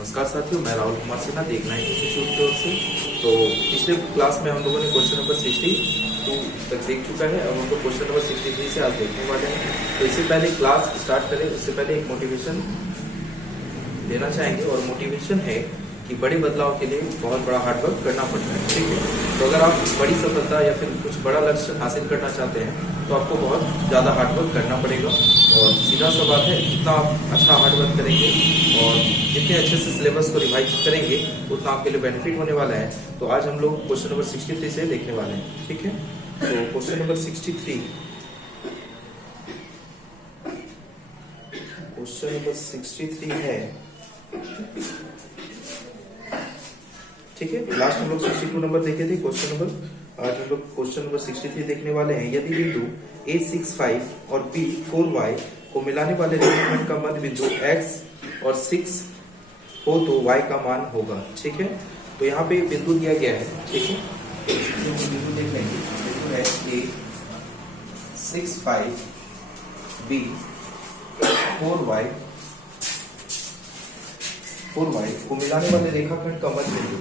नमस्कार साथियों, मैं राहुल कुमार सिन्हा देखना इंस्टीट्यूट की ओर से। तो पिछले क्लास में हम लोगों ने क्वेश्चन नंबर 62 तक देख चुका है। अब हम लोग क्वेश्चन नंबर 63 से आज देखने वाले हैं। तो इससे पहले क्लास स्टार्ट करें उससे पहले एक मोटिवेशन देना चाहेंगे, और मोटिवेशन है कि बड़े बदलाव के लिए बहुत बड़ा हार्डवर्क करना पड़ता है। ठीक है, तो अगर आप बड़ी सफलता या फिर कुछ बड़ा लक्ष्य हासिल करना चाहते हैं तो आपको बहुत ज़्यादा हार्डवर्क करना पड़ेगा। और सीधा सा बात है, जितना आप अच्छा हार्डवर्क करेंगे और जितने अच्छे से सिलेबस को रिवाइज करेंगे उतना आपके लिए बेनिफिट होने वाला है। तो आज हम लोग क्वेश्चन नंबर 63 से देखने वाले हैं। ठीक है, तो क्वेश्चन नंबर 63 है। ठीक है, लास्ट हम लोग 62 नंबर देखे थे क्वेश्चन नंबर। आज हम लोग क्वेश्चन नंबर 63 देखने वाले हैं। यदि बिंदु A65 और B4Y को मिलाने वाले रेखाखंड का मध्य बिंदु X और 6 हो तो Y का मान होगा। ठीक है, तो यहाँ पे बिंदु दिया गया है। ठीक है, बिंदु देख लेंगे। बिंदु है A65 B4Y को मिलाने वाले रेखाखंड का मध्य बिंदु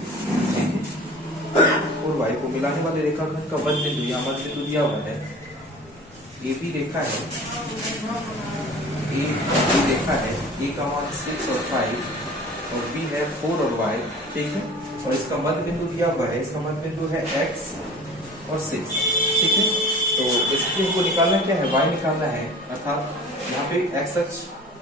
4Y को मिलाने वाले रेखाखंड का मध्य बिंदु, यहाँ मध्य बिंदु दिया हुआ है। ए बी रेखा है, ए का मान 6 और 5 और बी है 4 और Y। ठीक है, और इसका मध्य बिंदु दिया हुआ है। इसका मध्य बिंदु है X और 6। ठीक है, तो इसके हमको निकालना क्या है, Y निकालना है। अर्थात यहाँ पे X अक्ष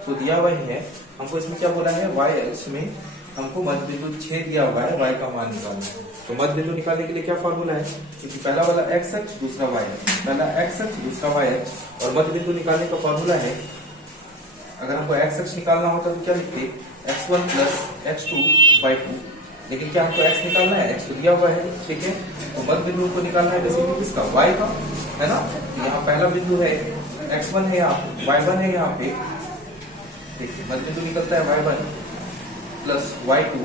तो दिया हुआ ही है, हमको इसमें क्या बोला है, Y अक्ष में हमको मध्य बिंदु 6 दिया हुआ है, Y का मान निकालना है। तो मध्य बिंदु निकालने के लिए क्या फॉर्मूला है, क्योंकि पहला वाला X अक्ष दूसरा Y अक्ष, पहला X अक्ष दूसरा Y अक्ष, और मध्य बिंदु निकालने का फॉर्मूला है, अगर हमको X अक्ष निकालना होता तो क्या लिखते, x1 प्लस x2 बाई 2। लेकिन क्या हमको X निकालना है, X तो दिया हुआ है। ठीक है, तो मध्य बिंदु को निकालना है बेसिकली किसका, Y का, है ना। यहाँ पहला बिंदु है x1 है, यहाँ y1 है, यहाँ पे देखिए मध्य बिंदु निकलता है y1 प्लस y2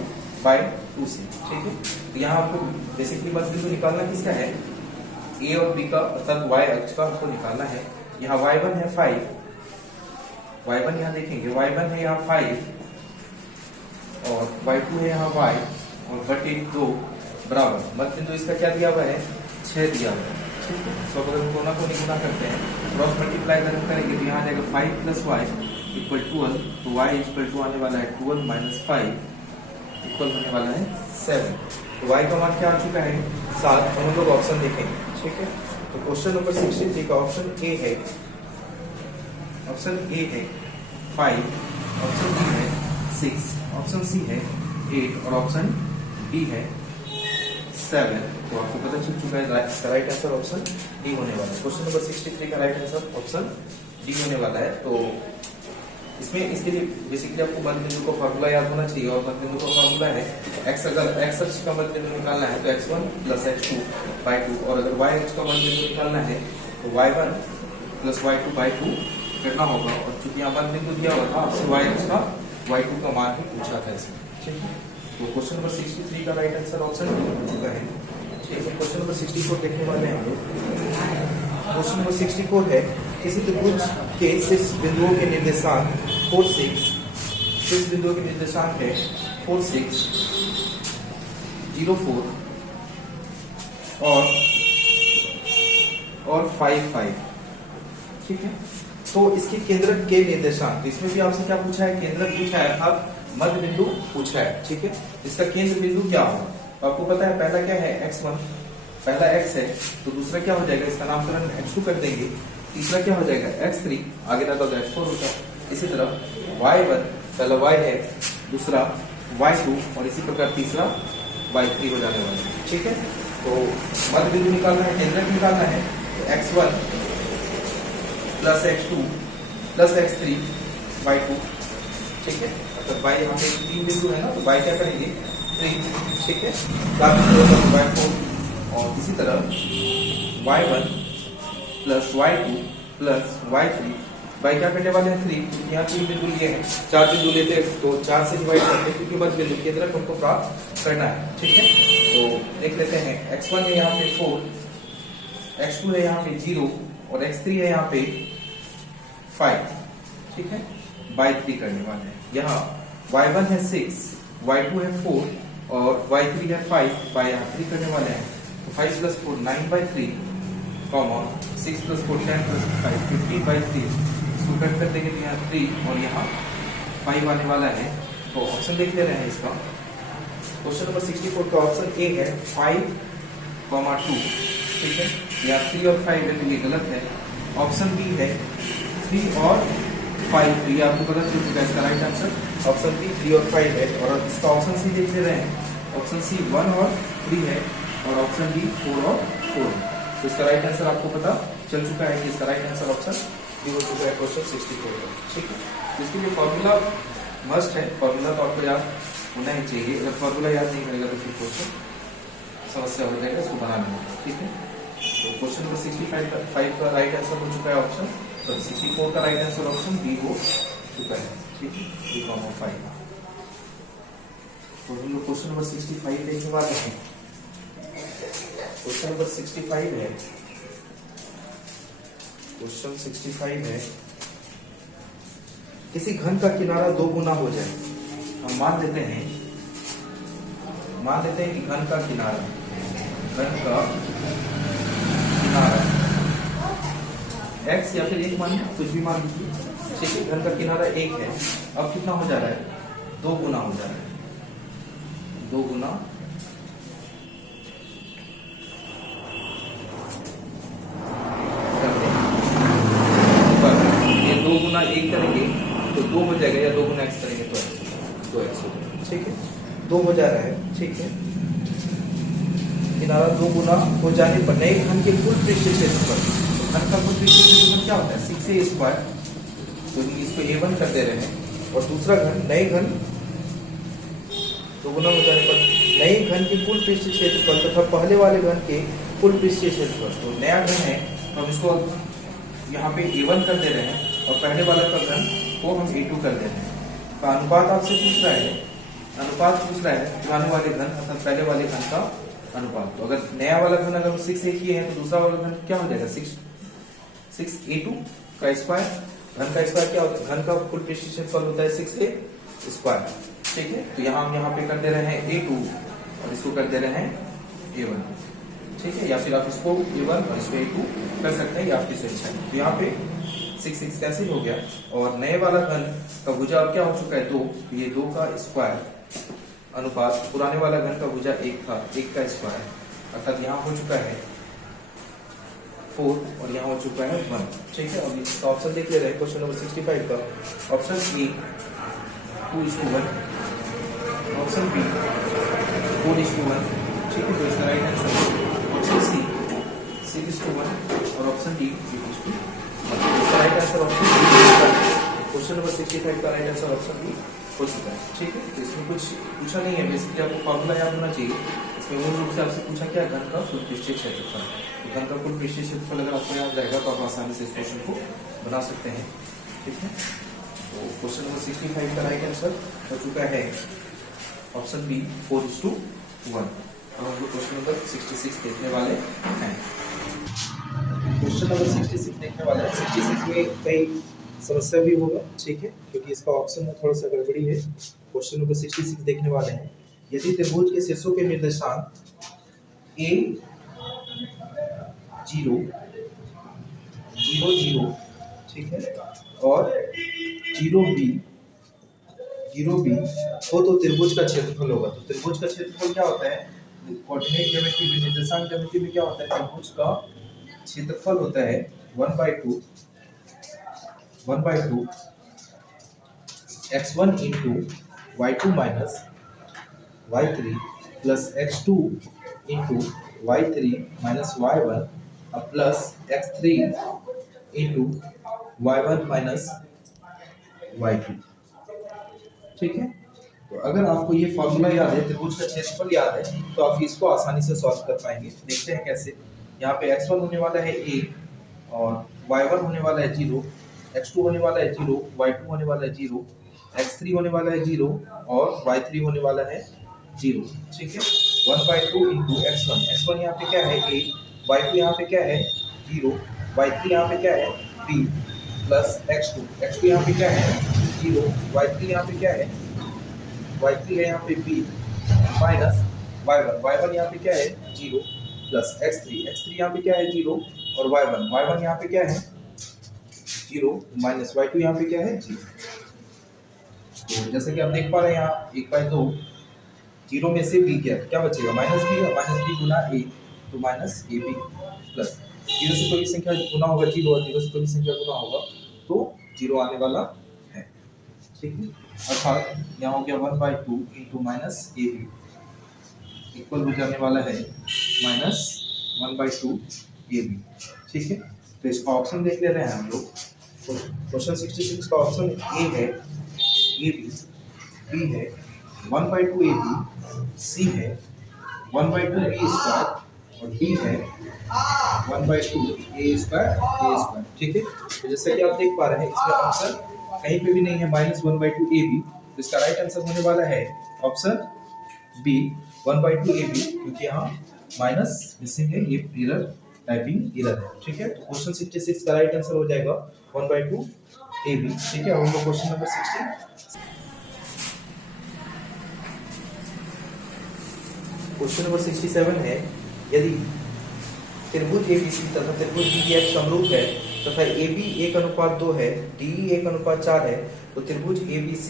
बाय 2 से। ठीक है, तो यहाँ आपको बेसिकली मध्य बिंदु निकालना किसका है, a और b का, अर्थात y अक्ष का हमको निकालना है। यहाँ y1 है 5, y1 यहाँ देखेंगे, y1 है यहाँ 5 और y2 है यहाँ y, और बटे 2 बराबर मध्य बिंदु इसका क्या दिया हुआ है, 6 दिया हुआ है। ठीक है, तो अगर हम दोनों को निगुना करते हैं, क्रॉस मल्टीप्लाई अगर करेंगे तो यहाँ आ जाएगा 5 प्लस y इक्वल 12, तो y इक्वल टू आने वाला है 12 माइनस 5 इक्वल होने वाला है 7। तो y का मान क्या आ चुका है, 7। हम लोग ऑप्शन देखेंगे। ठीक है, तो क्वेश्चन नंबर 63 का ऑप्शन ए है, ऑप्शन ए है 5, ऑप्शन बी है 6, ऑप्शन सी है 8 और ऑप्शन डी है 7। तो आपको पता चल चुका है इसका राइट आंसर ऑप्शन डी होने वाला है। क्वेश्चन नंबर 63 का राइट आंसर ऑप्शन डी होने वाला है। तो इसमें इसके लिए बेसिकली आपको मध्य बिंदु का फॉर्मूला याद होना चाहिए, और मध्य बिंदु का फॉर्मूला है x, अगर x अक्ष का मध्य बिंदु निकालना है तो x1 प्लस x2 बाई 2, और अगर y अक्ष का मध्य बिंदु निकालना है तो y1 प्लस y2 बाई 2 करना होगा। और चूंकि यहाँ मध्य बिंदु दिया हुआ था, आपसे y अक्ष का y2 का मान भी पूछा था इसमें। ठीक है, तो क्वेश्चन नंबर 63 का राइट आंसर ऑप्शन डी हो चुका है। ठीक है, क्वेश्चन नंबर 64 देखने वाले हैं हम लोग। क्वेश्चन नंबर 64 है, किसी त्रिभुज के शीर्ष बिंदुओं के निर्देशांक 4 6, शीर्ष बिंदुओं के निर्देशांक है 4 6 0 4 और 5 5। ठीक है, तो इसके केंद्रक के निर्देशांक, तो इसमें भी आपसे क्या पूछा है, केंद्रक पूछा है, अर्थात मध्य बिंदु पूछा है। ठीक है, इसका केंद्र बिंदु क्या होगा, तो आपको पता है पहला क्या है, x1, पहला x है, तो दूसरा क्या हो जाएगा, इसका नामकरण x2 कर देंगे, तीसरा क्या हो जाएगा x3, आगे रहता तो x4 होता है। इसी तरह y1, पहला y है, दूसरा y2 और इसी प्रकार तीसरा y3 हो जाने वाला है। ठीक है, तो मध्य बिंदु निकालना है, केंद्रक निकालना है, तो x1 plus x2 plus x3 y2। ठीक है, मतलब y यहाँ पे 3 बिंदु है ना, तो y क्या करेंगे 3। ठीक है, y4 और इसी तरह y1 plus y2 plus y3 by क्या करने वाले हैं 3, यहाँ 3 बिंदु लिए हैं, 4 बिंदु लेते हैं तो 4 से डिवाइड करते हैं, क्योंकि मध्य बिंदु केंद्रक हमको प्राप्त करना है। ठीक है, तो देख लेते हैं, x1 है यहाँ पे 4, x2 है यहाँ पे 0 और x3 है यहाँ पे 5। ठीक है, बाई 3 करने वाले हैं। यहाँ y1 है 6 y2 है 4 और y3 है 5, बाय यहाँ 3 करने वाले हैं, तो 5 प्लस 4 9/3, कॉमा 6 प्लस 4 10 प्लस 5 15/3, इसको कट कर देंगे तो यहाँ 3 और यहाँ 5 आने वाला है। तो ऑप्शन देख ले रहे हैं इसका। क्वेश्चन नंबर 64 का ऑप्शन ए है 5,2, ठीक है। यहाँ 3 और 5 है तो ये गलत है। ऑप्शन बी है 3 और 5, तो ये आपको पता चल चुका है इसका राइट आंसर। ऑप्शन बी 3 और 5 है। और इसका ऑप्शन सी देख ले रहे हैं, ऑप्शन सी 1 और 3 है और ऑप्शन डी 4 और 4 है। तो इसका राइट आंसर आपको पता चल चुका है कि इसका राइट आंसर ऑप्शन डी हो चुका है क्वेश्चन 64 का, ठीक है। इसके लिए फॉर्मूला मस्ट है, फॉर्मूला तो आपको याद होना ही चाहिए। अगर फॉर्मूला याद नहीं करेगा तो फिर क्वेश्चन समस्या हो जाएगा इसको बनाने में, ठीक है। तो क्वेश्चन नंबर 65 का राइट आंसर हो चुका है ऑप्शन, तो 64 का राइट आंसर ऑप्शन बी हो चुका है, ठीक है। B,5 तो हम लोग क्वेश्चन नंबर 65 देखने वाले हैं। क्वेश्चन नंबर 65 है, क्वेश्चन 65 है, किसी घन का किनारा 2 गुना हो जाए। हम मान लेते हैं कि घन का किनारा x या फिर 1 मान, कुछ भी मान लीजिए, ठीक है। घन का किनारा 1 है। अब कितना हो जा रहा है, 2 गुना हो जा रहा है, 2 गुना ये 2 गुना 1 करेंगे तो 2 हो जाएगा, या 2 गुना x करेंगे तो x हो जाएगा, ठीक है। 2 हो जा रहा है, ठीक है। किनारा 2 गुना हो जाने पर नए घन के कुल पृष्ठीय क्षेत्रफल, घन का कुल पृष्ठीय क्षेत्रफल क्या होता है 6a², तो इसको a1 कर दे रहे हैं। और दूसरा घन, नए घन 2 गुना हो जाने पर नए घन के कुल पृष्ठीय क्षेत्रफल तथा पहले वाले घन के कुल पृष्ठीय क्षेत्रफल, तो नया घन है तो हम इसको यहाँ पे a1 कर दे रहे हैं और पहले वाले का घन को हम a2 कर दे रहे हैं। तो अनुपात आपसे पूछ रहा है, पुराने वाले घन अर्थात पहले वाले घन का अनुपात। तो अगर नया वाला घन अगर 6a किए हैं तो दूसरा वाला घन क्या हो जाएगा 6a2 का स्क्वायर। घन का स्क्वायर क्या होता है, घन का कुल पृष्ठीय क्षेत्रफल होता है 6a², ठीक है। तो हम यहाँ पे कर दे रहे हैं a2 और इसको कर दे रहे हैं a1, ठीक है। या फिर आप इसको a1 और इसको a2 कर सकते हैं, ये आपकी स्वेच्छा है। तो यहाँ पे 6 कैंसिल हो गया और नए वाला घन का भुजा अब क्या हो चुका है 2, तो ये 2 का स्क्वायर अनुपात पुराने वाला घन का भुजा 1 था, 1 का स्क्वायर, अर्थात यहाँ हो चुका है 4 और यहाँ हो चुका है 1, ठीक है। और इसका ऑप्शन देख ले रहे हैं क्वेश्चन नंबर 65 का। ऑप्शन ए 2:1, ऑप्शन बी 4:1, ठीक है। तो इसका राइट आंसर ऑप्शन सी 6:1 और ऑप्शन डी 8:1। इसका right answer option B, question number 65 का राइट आंसर ऑप्शन बी हो चुका है, ठीक है। तो इसमें कुछ पूछा नहीं है, बेसिकली आपको फॉर्मूला याद होना चाहिए। इसमें मूल रूप से आपसे पूछा क्या, घन का कुल पृष्ठीय क्षेत्रफल। तो घन का कुल पृष्ठीय क्षेत्रफल अगर आपको याद रहेगा तो आप आसानी से इस क्वेश्चन को बना सकते हैं, ठीक है। तो क्वेश्चन नंबर 65 का राइट आंसर हो चुका है ऑप्शन बी 4:1। अब हम लोग क्वेश्चन नंबर 66 देखने वाले हैं। क्वेश्चन नंबर 66 देखने वाले हैं। 66 में कई समस्या भी होगा, ठीक है, क्योंकि इसका ऑप्शन में थोड़ा सा गड़बड़ी है। क्वेश्चन नंबर 66 देखने वाले हैं। यदि त्रिभुज के शीर्षों के निर्देशांक a 0 0 0, ठीक है, और 0 b हो तो त्रिभुज का क्षेत्रफल होगा। तो त्रिभुज का क्षेत्रफल क्या होता है, कोऑर्डिनेट ज्योमेट्री में, निर्देशांक ज्योमेट्री में क्या होता है, त्रिभुज का क्षेत्रफल होता है 1/2 x1 into y2 minus y3 plus x2 into y3 minus y1 plus x3 into y1 minus y2, ठीक है। तो अगर आपको ये फॉर्मूला याद है, त्रिभुज का क्षेत्रफल याद है, तो आप इसको आसानी से सॉल्व कर पाएंगे। देखते हैं कैसे। यहाँ पे x1 होने वाला है a और y1 होने वाला है 0, x2 होने वाला है 0, y2 होने वाला है 0, x3 होने वाला है 0 और y3 होने वाला है 0, ठीक है। 1/2 into x1 यहाँ पे क्या है a, y2 यहाँ पे क्या है 0, y3 यहाँ पे क्या है b प्लस x2 यहाँ पे क्या है 0, y3 यहाँ पे क्या है y3 है यहाँ पे b माइनस y1 यहाँ पे क्या है 0 प्लस x3 यहाँ पे क्या है 0 और y1 यहाँ पे क्या है 0 माइनस y2 यहाँ पे क्या है 0। तो जैसे कि आप देख पा रहे हैं यहाँ 1/2 0 में से b क्या बचेगा माइनस b गुना a तो माइनस ab प्लस 0 से कोई संख्या गुना होगा 0 और 0 से कोई संख्या गुना होगा तो 0 आने वाला है, ठीक है। अर्थात यहाँ हो गया 1/2 इंटू माइनस ab इक्वल हो जाने वाला है माइनस 1/2 ab, ठीक है। तो इसका ऑप्शन देख ले रहे हैं हम लोग। क्वेश्चन 66 का ऑप्शन ए है ab, बी है 1/2 ab, सी है 1/2 b स्क्वायर और डी है 1/2 a स्क्वायर, ठीक है। तो जैसे कि आप देख पा रहे हैं इसका आंसर कहीं पे भी नहीं है -1/2 ab, तो इसका राइट आंसर होने वाला है ऑप्शन बी 1/2 ab, क्योंकि यहाँ माइनस मिसिंग है, ये एरर टाइपिंग एरर है, ठीक है। तो क्वेश्चन 66 का राइट आंसर हो जाएगा 1/2 ab, ठीक है। अब हम लोग क्वेश्चन नंबर 60 क्वेश्चन नंबर 67 है, यदि त्रिभुज एबीसी तथा त्रिभुज डीईएफ समरूप है तथा AB 1:2 है, DE 1:4 है, तो त्रिभुज ABC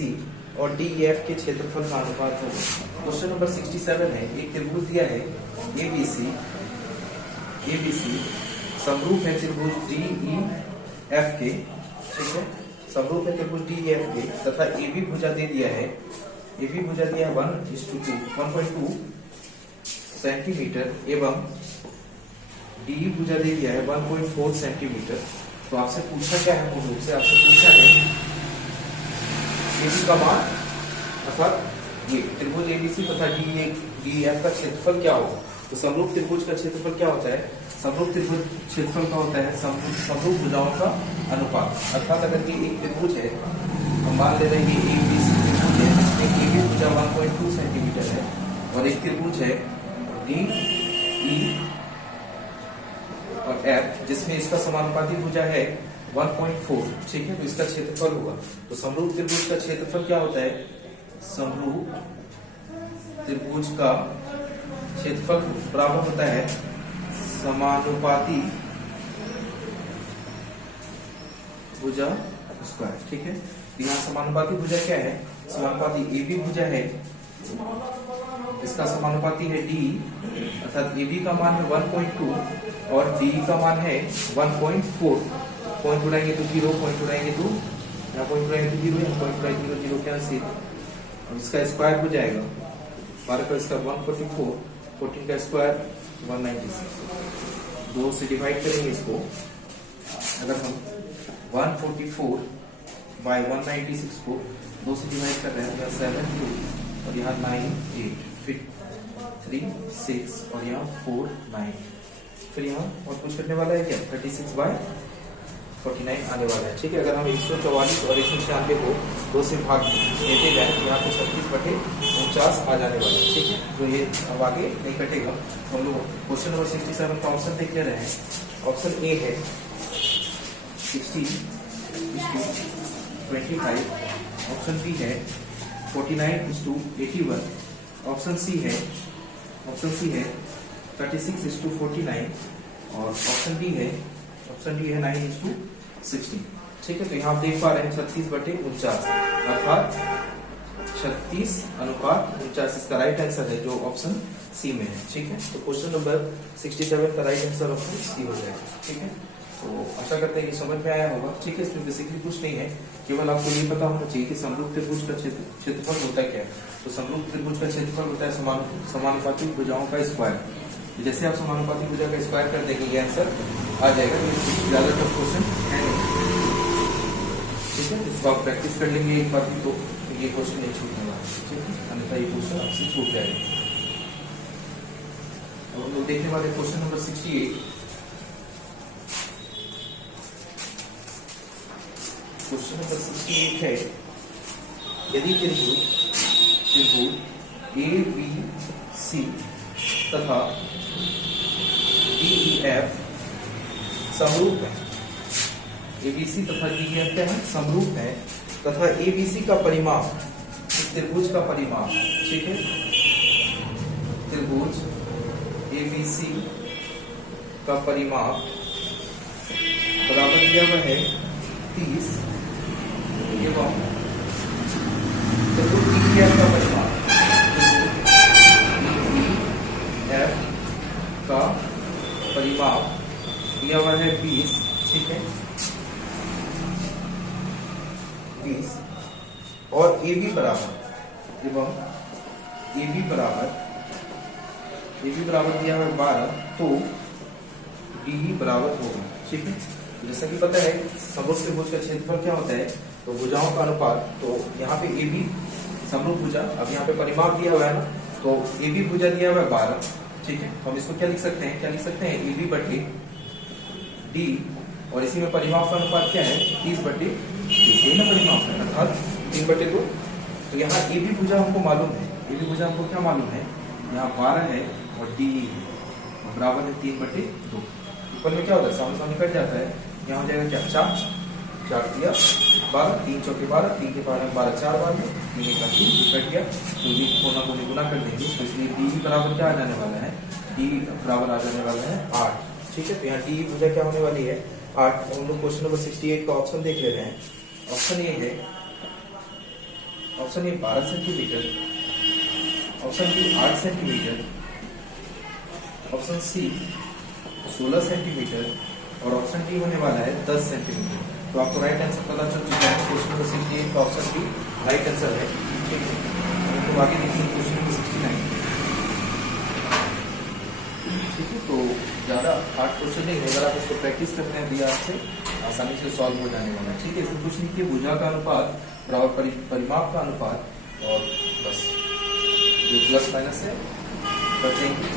और DEF के क्षेत्रफल का अनुपात होगा। क्वेश्चन नंबर 67 है, एक त्रिभुज दिया है ABC समरूप है त्रिभुज DEF के, ठीक है, समरूप है त्रिभुज DEF के तथा AB भुजा दे दिया है, AB भुजा दिया है 1:2 सेंटीमीटर एवं डी भुजा दे दिया है 1.4 सेंटीमीटर। तो आपसे पूछा क्या है, मूल रूप से आपसे पूछा है AB का मान अर्थात ये त्रिभुज ABC तथा DEF का क्षेत्रफल क्या होगा। तो समरूप त्रिभुज का क्षेत्रफल क्या होता है, समरूप त्रिभुज क्षेत्रफल का होता है समरूप भुजाओं का अनुपात। अर्थात अगर ये एक त्रिभुज है, हम मान ले रहे हैं ये ABC त्रिभुज है जिसमें AB भुजा 1.2 सेंटीमीटर है और एक त्रिभुज है DE और F जिसमें इसका समानुपाती भुजा है 1.4, ठीक है। तो इसका क्षेत्रफल होगा, तो समरूप त्रिभुज का क्षेत्रफल क्या होता है, समरूप त्रिभुज का क्षेत्रफल बराबर होता है समानुपाती भुजा स्क्वायर, ठीक है। यहाँ समानुपाती भुजा क्या है, समानुपाती AB भुजा है, इसका समानुपाती है D, अर्थात AB का मान है 1.2 और DE का मान है 1.4। पॉइंट उड़ाएंगे तो 0, पॉइंट उड़ाएंगे तो यहाँ पॉइंट उड़ाएंगे तो 0, यहाँ पॉइंट उड़ाएंगे तो 0 कैंसिल, और इसका स्क्वायर हो जाएगा 12 का स्क्वायर 144, 14 का स्क्वायर 196। 2 से डिवाइड करेंगे इसको, अगर हम 144 बाय 196 को 2 से डिवाइड कर रहे हैं, 7 2 और यहाँ 9 8 फिर 3 6 और यहाँ 4 9, फिर यहाँ और कुछ करने वाला है क्या 36/49 आने वाला है, ठीक है। अगर हम 144 और 196 को 2 से भाग देते जाए तो यहाँ पे 36/49 आ जाने वाला है, ठीक है। तो ये अब आगे नहीं कटेगा। तो हम लोग क्वेश्चन नंबर 67 का ऑप्शन देख ले रहे हैं। ऑप्शन ए है 60:25, ऑप्शन बी है 49:81, ऑप्शन सी है 36:49 और ऑप्शन डी है 9:16, ठीक है। तो यहाँ आप देख पा रहे हैं 36/49 अर्थात 36:49 इसका राइट आंसर है जो ऑप्शन सी में है, ठीक है। तो क्वेश्चन नंबर 67 का राइट आंसर ऑप्शन सी हो जाएगा, ठीक है। तो आशा करते हैं कि समझ में आया होगा, ठीक है। इसमें बेसिकली कुछ नहीं है, केवल आपको ये पता होना चाहिए कि समरूप त्रिभुज का क्षेत्रफल होता है क्या है। तो समरूप त्रिभुज का क्षेत्रफल होता है समानुपाती भुजाओं का स्क्वायर। जैसे आप समानुपाती भुजा का स्क्वायर कर देंगे ये आंसर आ जाएगा, ज्यादा टफ क्वेश्चन है नहीं, ठीक है। इसको आप प्रैक्टिस कर लेंगे एक बार तो ये क्वेश्चन नहीं छूटने वाला, ठीक है, अन्यथा ये क्वेश्चन आपसे छूट जाएगा। अब हम लोग देखने वाले क्वेश्चन नंबर 68। क्वेश्चन नंबर 68 है, यदि त्रिभुज ABC तथा DEF समरूप है, ABC तथा DEF क्या है समरूप है तथा ABC का परिमाप इस त्रिभुज का परिमाप, ठीक है, त्रिभुज ABC का परिमाप बराबर दिया हुआ है 30 एवं त्रिभुज DEF का परिमाप, DEF का परिमाप दिया हुआ है 20, ठीक है, 20 और AB बराबर एवं AB बराबर दिया हुआ है 12, तो DE बराबर होगा, ठीक है। जैसा कि पता है समरूप त्रिभुज का क्षेत्रफल क्या होता है, तो भुजाओं का अनुपात, तो यहाँ पे AB समरूप भुजा, अब यहाँ पे परिमाप दिया हुआ है ना, तो AB भुजा दिया हुआ है 12, ठीक है, तो हम इसको क्या लिख सकते हैं, AB बटे D, और इसी में परिमाप का अनुपात क्या है, 30 बटे 30, यही ना परिमाप है, अर्थात 3 बटे 2। तो यहाँ AB भुजा हमको मालूम है, AB भुजा हमको क्या मालूम है, यहाँ 12 है और DE है, बराबर है 3 बटे 2। ऊपर में क्या होता है, सामने सामने कट जाता है, यहाँ हो जाएगा क्या, 4 दिया 12, 3 चौके 12, 3 के पावर 12 4 बार में, 3 एक 3 कट गया, तो ये कोना को गुना कर देंगे, तो इसलिए DE बराबर क्या आ जाने वाला है, DE बराबर आ जाने वाला है 8, ठीक है। तो यहाँ DE भुजा क्या होने वाली है 8। हम लोग क्वेश्चन नंबर 68 का ऑप्शन देख ले रहे हैं। ऑप्शन ए है, option A 12 centimetre, option B 8 centimetre, option C 16 centimetre और ऑप्शन डी होने वाला है 10 सेंटीमीटर। तो आपको राइट आंसर पता चल चुका है, क्वेश्चन नंबर 68 का ऑप्शन डी राइट आंसर है, ठीक है। तो आगे देखिए क्वेश्चन नंबर 69, ठीक है। तो ज्यादा हार्ड क्वेश्चन नहीं है, अगर आप इसको प्रैक्टिस करते हैं दिया आपसे आसानी से सॉल्व हो जाने वाला है, ठीक है। इसमें कुछ लिखिए, भुजा का अनुपात बराबर परिमाप का अनुपात, और बस जो प्लस माइनस है बचेंगे,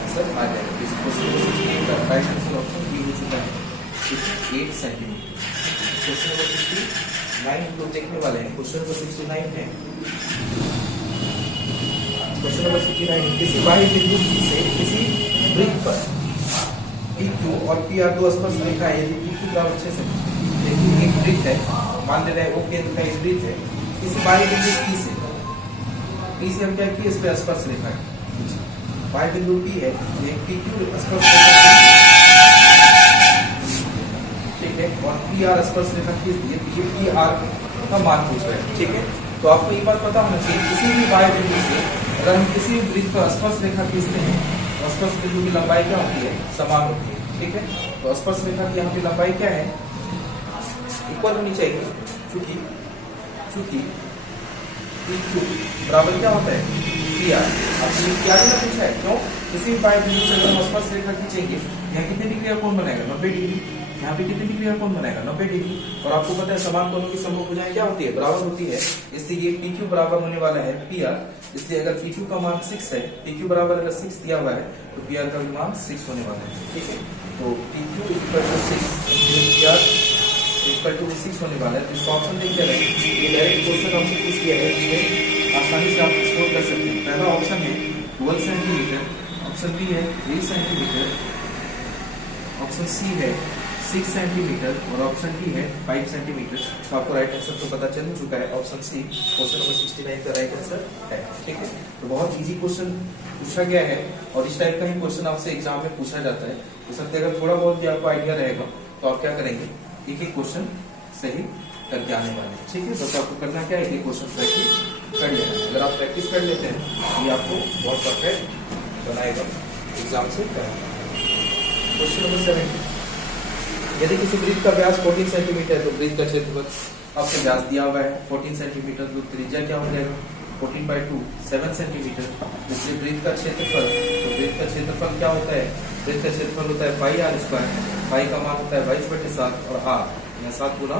आंसर आ जाएगा। इस क्वेश्चन नंबर 68 का राइट आंसर ऑप्शन डी हो चुका है, 8 सेंटीमीटर। क्वेश्चन नंबर 69 लोग देखने वाले हैं। क्वेश्चन नंबर 69 है, क्वेश्चन नंबर 69, किसी बाह्य बिंदु से किसी वृत्त पर PQ और PR दो स्पर्श रेखा है। यदि PQ बराबर 6 सेंटीमीटर, यदि एक वृत्त है, मान ले रहे हैं वो केंद्र का एक वृत्त है, किसी बाह्य बिंदु P से हम क्या किए, इस पे स्पर्श रेखा है, बाह्य बिंदु P है, एक PQ स्पर्श रेखा, ठीक है, और PR स्पर्श रेखा खींच दिए, ये PR का मान पूछ रहे हैं, ठीक है। तो आपको ये बात पता होना चाहिए, किसी भी बाह्य बिंदु से अगर हम किसी भी वृत्त पर स्पर्श रेखा खींचते हैं, स्पर्श बिंदु की लंबाई क्या होती है, समान होती है, ठीक है। तो स्पर्श रेखा की यहाँ की लंबाई क्या है, इक्वल होनी चाहिए, चूंकि PQ बराबर क्या होता है, PR। आपने क्या पूछा है, क्यों, किसी भी बाह्य बिंदु से अगर हम स्पर्श रेखा खींचेंगे, यहाँ कितने डिग्री का कोण बनेगा, 90 डिग्री, यहाँ पे कितने डिग्री का कोण बनेगा, 90 डिग्री। और आपको पता है समान कोणों की समूह भुजाएं क्या होती है, बराबर होती है, इसलिए PQ बराबर होने वाला है PR। इसलिए अगर PQ का मान 6 है, PQ बराबर अगर 6 दिया हुआ है, तो PR का भी मान 6 होने वाला है, ठीक है। तो PQ equal to 6, PR equal to 6 होने वाला है। तो इसका ऑप्शन देख रहे हैं, ये डायरेक्ट क्वेश्चन ऑप्शन पूछ लिया है, इसमें आसानी से आप स्कोर कर सकते हैं। पहला ऑप्शन है 12 सेंटीमीटर, ऑप्शन बी है 3 सेंटीमीटर, ऑप्शन सी है 6 सेंटीमीटर और ऑप्शन डी है 5 सेंटीमीटर। तो आपको राइट आंसर तो पता चल चुका है, ऑप्शन सी क्वेश्चन नंबर 69 का राइट आंसर है, ठीक है। तो बहुत इजी क्वेश्चन पूछा गया है, और इस टाइप का ही क्वेश्चन आपसे एग्जाम में पूछा जाता है। हो सकता है अगर थोड़ा बहुत भी आपको आइडिया रहेगा, तो आप क्या करेंगे, एक एक क्वेश्चन सही करके आने वाले, ठीक है। बस आपको करना क्या है, एक क्वेश्चन प्रैक्टिस कर लेना। अगर आप प्रैक्टिस कर लेते हैं, ये आपको बहुत परफेक्ट बनाएगा एग्जाम से। क्वेश्चन नंबर 70, यदि किसी वृत्त का व्यास 14 सेंटीमीटर है, तो वृत्त का क्षेत्रफल आपको व्यास दिया हुआ है 14 सेंटीमीटर, तो त्रिज्या क्या हो जाएगा, 14/2 7 सेंटीमीटर। इसलिए वृत्त का क्षेत्रफल, तो वृत्त का क्षेत्रफल क्या होता है, वृत्त का क्षेत्रफल होता है पाई r स्क्वायर, पाई का मान होता है 22/7 और r यहाँ 7 गुना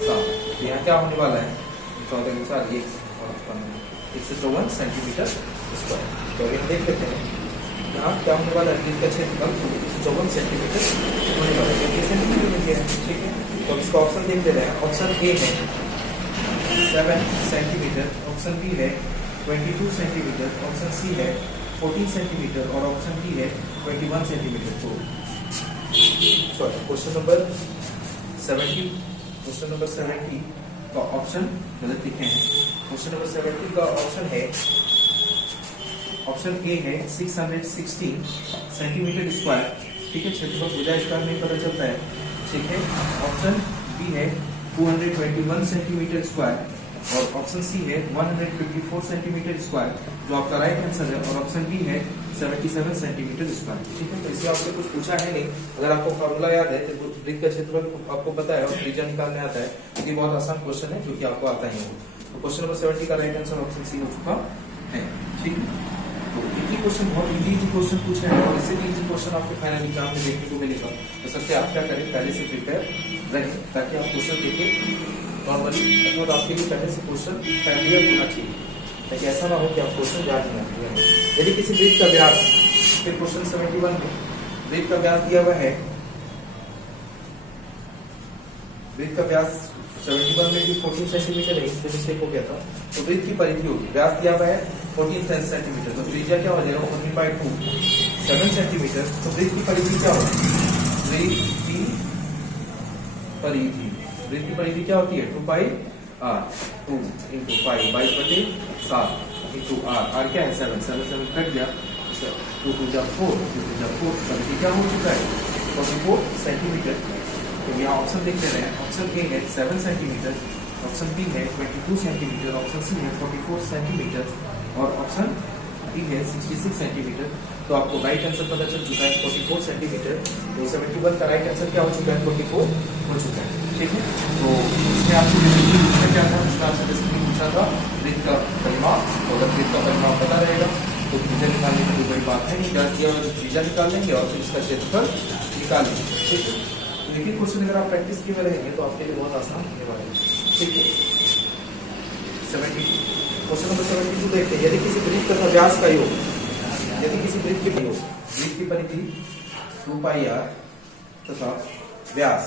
7, तो यहाँ क्या होने वाला है 14 के साथ 154 सेंटीमीटर स्क्वायर। तो यहाँ देख लेते हैं, यहाँ क्या होने वाला है, वृत्त का क्षेत्रफल 154 सेंटीमीटर होने वाला है, ये सेंटीमीटर में है, ठीक है। तो इसका ऑप्शन देख ले रहे हैं, ऑप्शन ए है 7 सेंटीमीटर, ऑप्शन बी है 22 सेंटीमीटर, ऑप्शन सी है 14 सेंटीमीटर और ऑप्शन डी है 21 सेंटीमीटर। तो सॉरी, क्वेश्चन नंबर 70 का ऑप्शन गलत लिखे हैं। क्वेश्चन नंबर 70 का ऑप्शन है, ऑप्शन ए है 616 सेंटीमीटर स्क्वायर। ठीक है, क्षेत्रफल भुजा स्क्वायर नहीं पता चलता है। ठीक है, ऑप्शन बी है 221 सेंटीमीटर स्क्वायर और ऑप्शन सी है 154 सेंटीमीटर स्क्वायर जो आपका राइट आंसर है, और ऑप्शन बी है 77 सेंटीमीटर स्क्वायर। ठीक है, तो इसमें आपसे कुछ पूछा है नहीं। अगर आपको फार्मूला याद है तो वृत्त का क्षेत्रफल आपको पता है और त्रिज्या निकालने आता है, ये बहुत आसान क्वेश्चन है जो कि आपको आता ही होगा। तो क्वेश्चन नंबर 70 का राइट आंसर ऑप्शन सी हो चुका है। ठीक है, तो एक ही क्वेश्चन बहुत इजी क्वेश्चन पूछा है और इससे भी इजी क्वेश्चन आपको फाइनल एग्जाम में देखने को मिलेगा। तो सबसे आप क्या करें, पहले से प्रिपेयर रहें ताकि आप क्वेश्चन देखें नॉर्मली, अथवा आपके लिए पहले से क्वेश्चन फैमिलियर होना चाहिए, ताकि ऐसा ना हो कि आप क्वेश्चन याद नहीं रखें। यदि किसी वृत्त का व्यास, फिर क्वेश्चन 71 में वृत्त का व्यास दिया हुआ है, वृत्त का व्यास 71 में भी 14 सेंटीमीटर है, इससे मिस्टेक हो गया था। तो वृत्त की परिधि होगी, व्यास दिया हुआ है 14 सेंटीमीटर, तो त्रिज्या क्या हो जाएगा 14/2 7 सेंटीमीटर। तो वृत्त की परिधि क्या होगी, वृत्त की परिधि क्या होती है 2πr, 2 into 5 22/7 into r क्या है 7 कट गया, 2 2 जा 4 परिधि क्या हो चुका है 44 सेंटीमीटर। तो यहाँ ऑप्शन देख ले रहे हैं, ऑप्शन ए है 7 सेंटीमीटर, ऑप्शन बी है 22 सेंटीमीटर, ऑप्शन सी है 44 सेंटीमीटर और ऑप्शन डी है 66 सेंटीमीटर। तो आपको राइट आंसर पता चल चुका है 44 सेंटीमीटर। तो 71 का राइट आंसर क्या हो चुका है 44 हो चुका है। ठीक है, तो इसमें आपको बेसिकली पूछना क्या था, इसमें आपसे बेसिकली पूछा था वृत्त का परिमाप। तो अगर वृत्त का परिमाप पता रहेगा तो त्रिज्या निकालने की कोई बड़ी बात है नहीं, क्या किया त्रिज्या निकाल लेंगे और फिर इसका क्षेत्रफल निकाल लेंगे। ठीक है, तो देखिए क्वेश्चन अगर आप प्रैक्टिस किए रहेंगे तो आपके लिए बहुत आसान होने वाला है। ठीक है, 72 क्वेश्चन नंबर 72 देखते हैं। यदि किसी वृत्त तथा व्यास का योग, यदि किसी वृत्त के योग, वृत्त की परिधि 2πr तथा व्यास,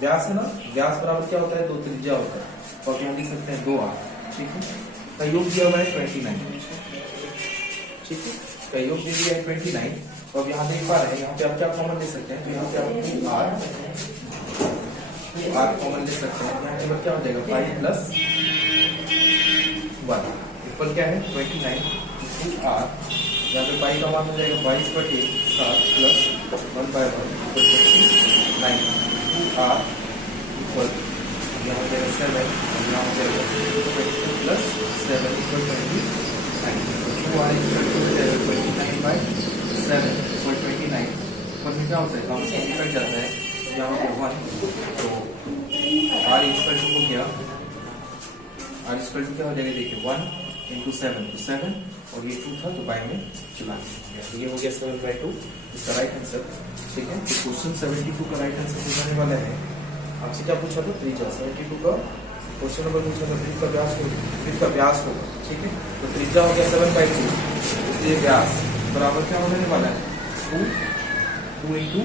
व्यास है ना, व्यास बराबर क्या होता है 2 त्रिज्या होता है और यहाँ लिख सकते हैं 2r। ठीक है, का योग दिया हुआ है 29। ठीक है, का योग दे दिया है 29 और यहाँ देख पा रहे हैं, यहाँ पे आप क्या कॉमन ले सकते हैं, तो यहाँ पे आप r कॉमन ले सकते हैं। यहाँ पे क्या हो जाएगा 5 + 1 इक्वल क्या है 29 r। यहाँ पे पाई का मान हो जाएगा 22/7 + 1/1 = 9 r इक्वल यहाँ हो जाएगा 7 और यहाँ हो जाएगा 22 + 7 = 29। 2r इक्वल हो जाएगा 29/7 = 29। पर में क्या होता है काम से कट जाता है, यहाँ पे 1, तो r इक्वल हो गया, r इक्वल क्या हो जाएगा देखिए 1 × 7 तो 7 और ये 2 था तो बाय में चला गया, तो ये हो गया 7/2 इसका राइट आंसर। ठीक है, तो क्वेश्चन 72 का राइट आंसर हो जाने वाला है। आपसे क्या पूछा था त्रिज्या, 72 का क्वेश्चन नंबर पूछा था वृत्त का व्यास होगा। ठीक है, तो त्रिज्या हो गया 7/2, इसलिए व्यास बराबर क्या होने वाला है 2 ×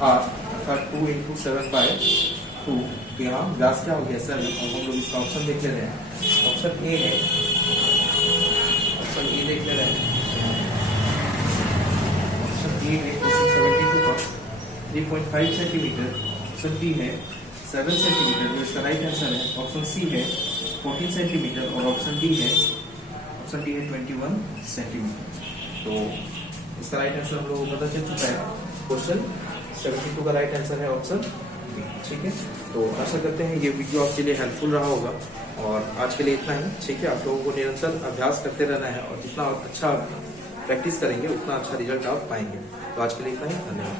r अर्थात 2 × 7/2। यहाँ व्यास क्या हो गया 7 और हम लोग इसका ऑप्शन देख ले रहे हैं, ऑप्शन ए है, ऑप्शन ए देख ले रहे हैं, ऑप्शन ए है 72 का 3.5 सेंटीमीटर, ऑप्शन बी है 7 सेंटीमीटर जो इसका राइट आंसर है, ऑप्शन सी है 14 सेंटीमीटर और ऑप्शन डी है 21 सेंटीमीटर। तो इसका राइट आंसर हम लोगों को पता चल चुका है, क्वेश्चन 72 का राइट आंसर है ऑप्शन बी। ठीक है, तो आशा करते हैं ये वीडियो आपके लिए हेल्पफुल रहा होगा और आज के लिए इतना ही। ठीक है, आप लोगों को निरंतर अभ्यास करते रहना है और जितना अच्छा प्रैक्टिस करेंगे उतना अच्छा रिजल्ट आप पाएंगे। तो आज के लिए इतना ही, धन्यवाद।